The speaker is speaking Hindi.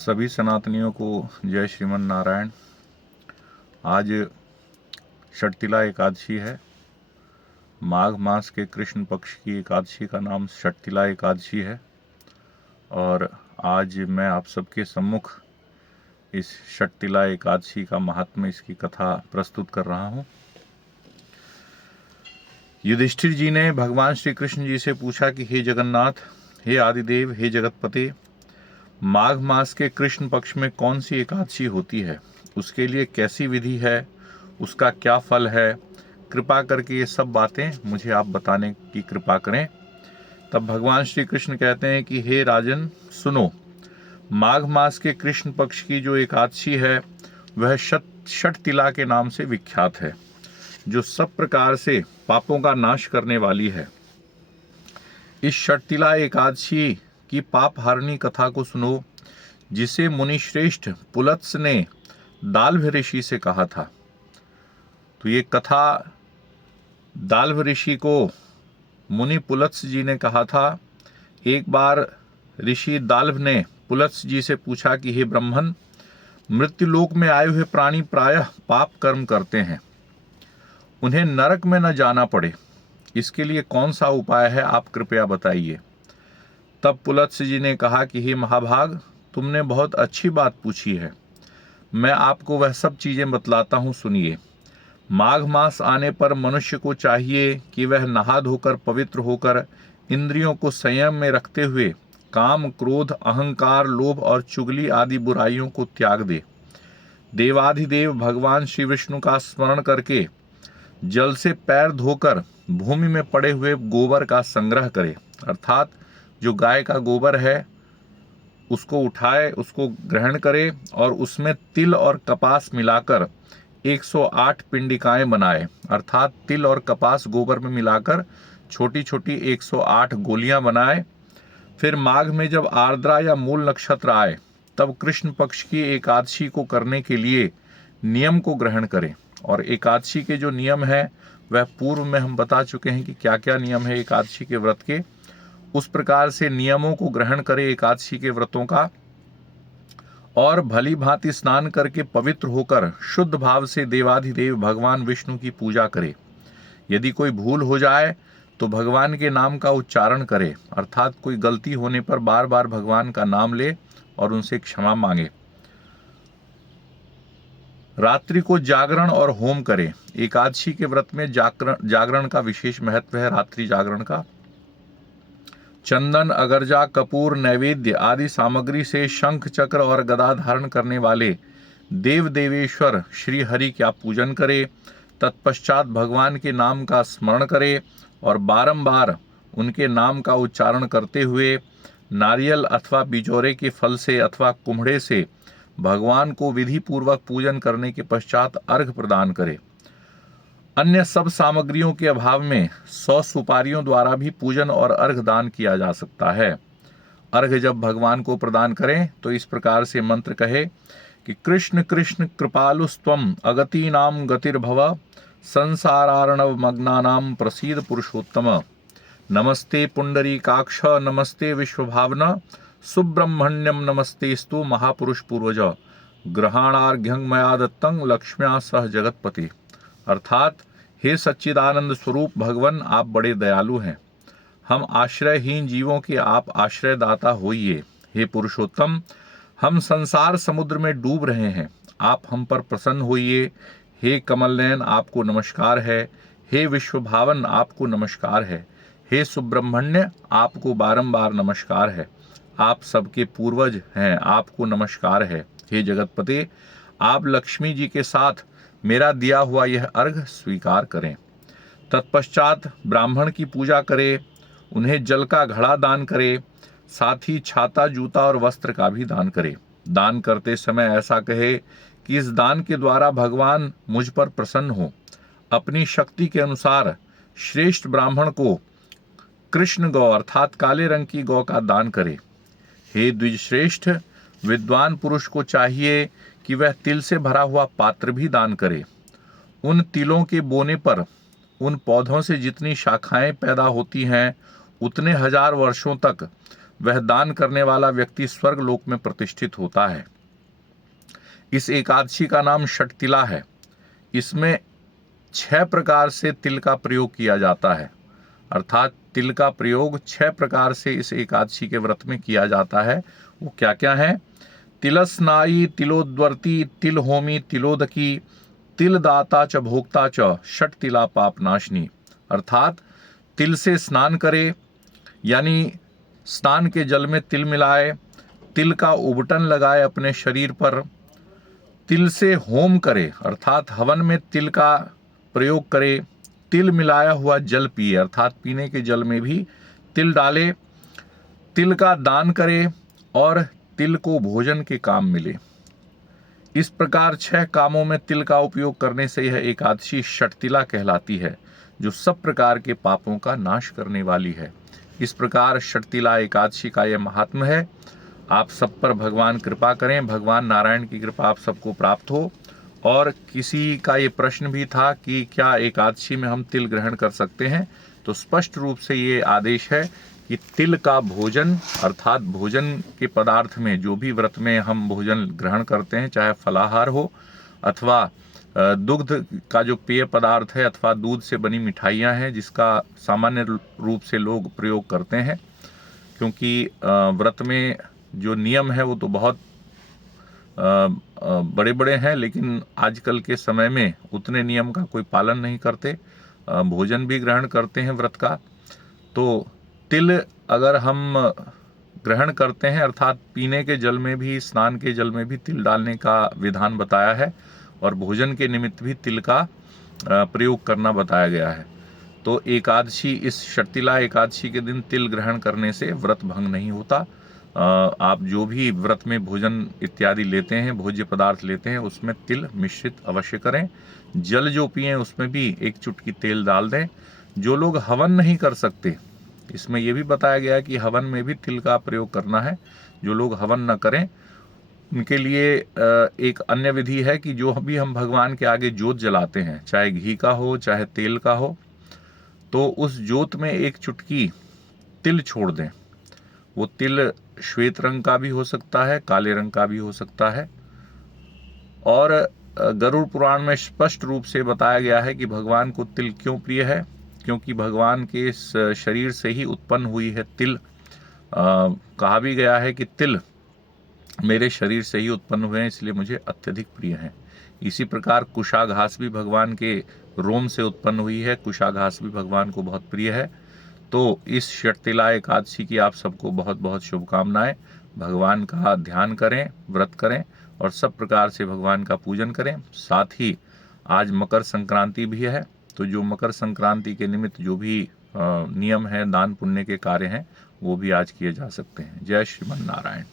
सभी सनातनियों को जय श्रीमन नारायण। आज षटतिला एकादशी है। माघ मास के कृष्ण पक्ष की एकादशी का नाम षटतिला एकादशी है और आज मैं आप सबके सम्मुख इस षटतिला एकादशी का महात्म्य, इसकी कथा प्रस्तुत कर रहा हूँ। युधिष्ठिर जी ने भगवान श्री कृष्ण जी से पूछा कि हे जगन्नाथ, हे आदिदेव, हे जगतपते, माघ मास के कृष्ण पक्ष में कौन सी एकादशी होती है, उसके लिए कैसी विधि है, उसका क्या फल है, कृपा करके ये सब बातें मुझे आप बताने की कृपा करें। तब भगवान श्री कृष्ण कहते हैं कि हे राजन सुनो, माघ मास के कृष्ण पक्ष की जो एकादशी है वह षटतिला के नाम से विख्यात है, जो सब प्रकार से पापों का नाश करने वाली है। इस षटतिला एकादशी की पाप हारणी कथा को सुनो, जिसे मुनिश्रेष्ठ पुलत्स ने दाल्भ ऋषि से कहा था। तो ये कथा दाल्भ ऋषि को मुनि पुलत्स जी ने कहा था। एक बार ऋषि दाल्भ ने पुलत्स जी से पूछा कि हे ब्रह्मन, मृत्युलोक में आए हुए प्राणी प्रायः पाप कर्म करते हैं, उन्हें नरक में न जाना पड़े, इसके लिए कौन सा उपाय है, आप कृपया बताइए। तब पुलत्स जी ने कहा कि हे महाभाग, तुमने बहुत अच्छी बात पूछी है, मैं आपको वह सब चीजें बतलाता हूँ, सुनिए। माघ मास आने पर मनुष्य को चाहिए कि वह नहा धोकर पवित्र होकर इंद्रियों को संयम में रखते हुए काम, क्रोध, अहंकार, लोभ और चुगली आदि बुराइयों को त्याग दे। देवाधिदेव भगवान श्री विष्णु का स्मरण करके जल से पैर धोकर भूमि में पड़े हुए गोबर का संग्रह करे, अर्थात जो गाय का गोबर है उसको उठाए, उसको ग्रहण करे और उसमें तिल और कपास मिलाकर 108 पिंडिकाएं बनाए, अर्थात तिल और कपास गोबर में मिलाकर छोटी छोटी 108 गोलियां बनाए। फिर माघ में जब आर्द्रा या मूल नक्षत्र आए तब कृष्ण पक्ष की एकादशी को करने के लिए नियम को ग्रहण करें। और एकादशी के जो नियम है वह पूर्व में हम बता चुके हैं कि क्या क्या नियम है एकादशी के व्रत के। उस प्रकार से नियमों को ग्रहण करें एकादशी के व्रतों का, और भली भांति स्नान करके पवित्र होकर शुद्ध भाव से देवाधिदेव भगवान विष्णु की पूजा करे। यदि कोई भूल हो जाए तो भगवान के नाम का उच्चारण करे, अर्थात कोई गलती होने पर बार बार भगवान का नाम ले और उनसे क्षमा मांगे। रात्रि को जागरण और होम करे। एकादशी के व्रत में जागरण का विशेष महत्व है, रात्रि जागरण का। चंदन, अगरजा, कपूर, नैवेद्य आदि सामग्री से शंख, चक्र और गदा धारण करने वाले देव देवेश्वर श्री हरि का पूजन करे। तत्पश्चात भगवान के नाम का स्मरण करे और बारंबार उनके नाम का उच्चारण करते हुए नारियल अथवा बिजोरे के फल से अथवा कुम्हड़े से भगवान को विधि पूर्वक पूजन करने के पश्चात अर्घ प्रदान करे। अन्य सब सामग्रियों के अभाव में 100 सुपारियों द्वारा भी पूजन और अर्घ दान किया जा सकता है। अर्घ जब भगवान को प्रदान करें तो इस प्रकार से मंत्र कहे कि कृष्ण कृष्ण कृपालुस्त्वम अगतीनाम गतिर्भव संसारार्णव मग्नानाम प्रसीद पुरुषोत्तम। नमस्ते पुंडरीकाक्ष, नमस्ते विश्वभावन, सुब्रह्मण्यम नमस्तेस्तु महापुरुष पूर्वज, ग्रहणार्घ्यं मया दत्तं लक्ष्म्या सह जगतपति। अर्थात हे सच्चिदानंद स्वरूप भगवान, आप बड़े दयालु हैं, हम आश्रयहीन जीवों के आप आश्रयदाता होइए। हे पुरुषोत्तम, हम संसार समुद्र में डूब रहे हैं, आप हम पर प्रसन्न होइए। हे कमल नयन, आपको नमस्कार है। हे विश्वभावन, आपको नमस्कार है। हे सुब्रह्मण्य, आपको बारंबार नमस्कार है। आप सबके पूर्वज हैं, आपको नमस्कार है। हे जगतपते, आप लक्ष्मी जी के साथ मेरा दिया हुआ यह अर्घ स्वीकार करें। तत्पश्चात ब्राह्मण की पूजा करे, उन्हें जल का घड़ा दान करे, साथ ही छाता, जूता और वस्त्र का भी दान करे। दान करते समय ऐसा कहे कि इस दान के द्वारा भगवान मुझ पर प्रसन्न हो। अपनी शक्ति के अनुसार श्रेष्ठ ब्राह्मण को कृष्ण गौ अर्थात काले रंग की गौ का दान करे। हे द्विजश्रेष्ठ, विद्वान पुरुष को चाहिए कि वह तिल से भरा हुआ पात्र भी दान करे। उन तिलों के बोने पर उन पौधों से जितनी शाखाएं पैदा होती हैं उतने हजार वर्षों तक वह दान करने वाला व्यक्ति स्वर्ग लोक में प्रतिष्ठित होता है। इस एकादशी का नाम षटतिला है। इसमें 6 प्रकार से तिल का प्रयोग किया जाता है, अर्थात तिल का प्रयोग 6 प्रकार से इस एकादशी के व्रत में किया जाता है। वो क्या क्या है? तिलस्नाई, तिलोद्वर्ती, तिल होमी, तिलोदकी, तिल दाता च भोक्ता च, षटतिला पाप नाशनी। अर्थात तिल से स्नान करे, यानी स्नान के जल में तिल मिलाए, तिल का उबटन लगाए अपने शरीर पर, तिल से होम करे अर्थात हवन में तिल का प्रयोग करे, तिल मिलाया हुआ जल पिए अर्थात पीने के जल में भी तिल डाले, तिल का दान करे और तिल को भोजन के काम मिले। इस प्रकार 6 कामों में तिल का उपयोग करने से यह एकादशी षटतिला कहलाती है, जो सब प्रकार के पापों का नाश करने वाली है। इस प्रकार षटतिला एकादशी का यह महात्म्य है। आप सब पर भगवान कृपा करें, भगवान नारायण की कृपा आप सबको प्राप्त हो। और किसी का ये प्रश्न भी था कि क्या एकादशी में हम तिल ग्रहण कर सकते हैं, तो स्पष्ट रूप से ये आदेश है कि तिल का भोजन अर्थात भोजन के पदार्थ में जो भी व्रत में हम भोजन ग्रहण करते हैं, चाहे फलाहार हो अथवा दुग्ध का जो पेय पदार्थ है अथवा दूध से बनी मिठाइयाँ हैं, जिसका सामान्य रूप से लोग प्रयोग करते हैं, क्योंकि व्रत में जो नियम है वो तो बहुत बड़े बड़े हैं, लेकिन आजकल के समय में उतने नियम का कोई पालन नहीं करते, भोजन भी ग्रहण करते हैं व्रत का। तो तिल अगर हम ग्रहण करते हैं अर्थात पीने के जल में भी, स्नान के जल में भी तिल डालने का विधान बताया है और भोजन के निमित्त भी तिल का प्रयोग करना बताया गया है। तो एकादशी, इस षटतिला एकादशी के दिन तिल ग्रहण करने से व्रत भंग नहीं होता। आप जो भी व्रत में भोजन इत्यादि लेते हैं, भोज्य पदार्थ लेते हैं, उसमें तिल मिश्रित अवश्य करें। जल जो पिएं उसमें भी 1 चुटकी तेल डाल दें। जो लोग हवन नहीं कर सकते, इसमें यह भी बताया गया है कि हवन में भी तिल का प्रयोग करना है। जो लोग हवन न करें उनके लिए एक अन्य विधि है कि जो भी हम भगवान के आगे जोत जलाते हैं, चाहे घी का हो चाहे तेल का हो, तो उस जोत में 1 चुटकी तिल छोड़ दें। वो तिल श्वेत रंग का भी हो सकता है, काले रंग का भी हो सकता है। और गरुड़ पुराण में स्पष्ट रूप से बताया गया है कि भगवान को तिल क्यों प्रिय है, क्योंकि भगवान के इस शरीर से ही उत्पन्न हुई है तिल। कहा भी गया है कि तिल मेरे शरीर से ही उत्पन्न हुए हैं, इसलिए मुझे अत्यधिक प्रिय हैं। इसी प्रकार कुशा घास भी भगवान के रोम से उत्पन्न हुई है, कुशा घास भी भगवान को बहुत प्रिय है। तो इस षटतिला एकादशी की आप सबको बहुत बहुत शुभकामनाएं। भगवान का ध्यान करें, व्रत करें और सब प्रकार से भगवान का पूजन करें। साथ ही आज मकर संक्रांति भी है, तो जो मकर संक्रांति के निमित्त जो भी नियम है, दान पुण्य के कार्य हैं, वो भी आज किए जा सकते हैं। जय श्रीमन नारायण।